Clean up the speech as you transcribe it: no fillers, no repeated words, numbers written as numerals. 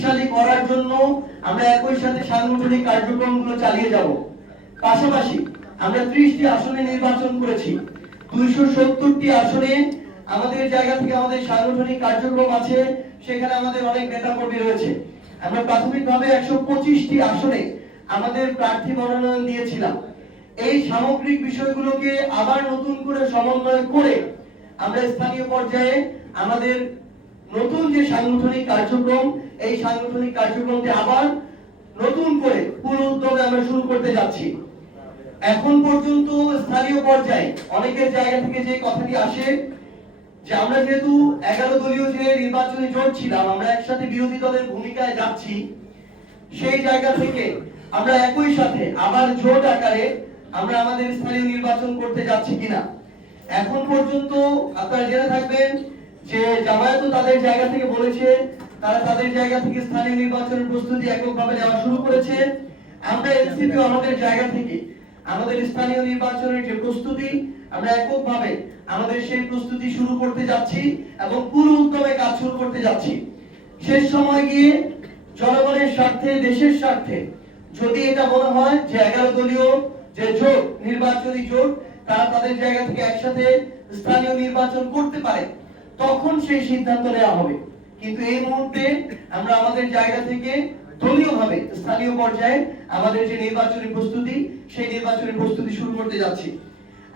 শক্তিশালী করার জন্য আমরা একই সাথে সাংগঠনিক কার্যক্রমগুলো চালিয়ে যাব। পাশাপাশি আমরা 30টি আসনে নির্বাচন করেছি। 270টি আসনে আমাদের জায়গা থেকে আমাদের সাংগঠনিক কার্যক্রম আছে, সেখানে আমাদের অনেক নেতাকর্মী রয়েছে। আমরা প্রাথমিকভাবে 125টি আসনে আমাদের প্রার্থী মনোনয়ন দিয়েছিলাম। এই সামগ্রিক বিষয়গুলোকে আবার নতুন করে সমন্বয় করে আমরা স্থানীয় পর্যায়ে আমাদের নতুন যে সাংগঠনিক কার্যক্রম, এই সাংগঠনিক কার্যক্রমটি আবার নতুন করে পুরো উদ্যোগে আমরা শুরু করতে যাচ্ছি। এখন পর্যন্ত স্থানীয় পর্যায়ে অনেকের জায়গা থেকে যে কথাটি আসে যে আমরা যেহেতু 11 দলীয় যে নির্বাচনী জোট ছিলাম, আমরা একসাথে বিরোধী দলের ভূমিকায় যাচ্ছি, সেই জায়গা থেকে আমরা একই সাথে আবার জোট আকারে আমরা আমাদের স্থানীয় নির্বাচন করতে যাচ্ছি কিনা। এখন পর্যন্ত আপনারা জেনে থাকবেন যে জামায়াত তাদের জায়গা থেকে বলেছে তারা তাদের জায়গা থেকে স্থানীয় নির্বাচনের প্রস্তুতি এককভাবে নেওয়া শুরু করেছে। আমরা এনসিপি আমাদের জায়গা থেকে আমাদের স্থানীয় নির্বাচনের যে প্রস্তুতি, আমরা এককভাবে আমাদের সেই প্রস্তুতি শুরু করতে যাচ্ছি এবং পুরো উদ্যমে কাজ শুরু করতে যাচ্ছি। শেষ সময় গিয়ে জনগণের স্বার্থে, দেশের স্বার্থে যদি এটা মনে হয় যে 11 দলীয় যে জোট, নির্বাচনী জোট, তারা তাদের জায়গা থেকে একসাথে স্থানীয় নির্বাচন করতে পারে, তখন সেই সিদ্ধান্ত নেওয়া হবে। কিন্তু এই মুহূর্তে আমরা আমাদের জায়গা থেকে দলীয়ভাবে স্থানীয় পর্যায়ে আমাদের যে নির্বাচনী প্রস্তুতি, সেই নির্বাচনী প্রস্তুতি শুরু করতে যাচ্ছি।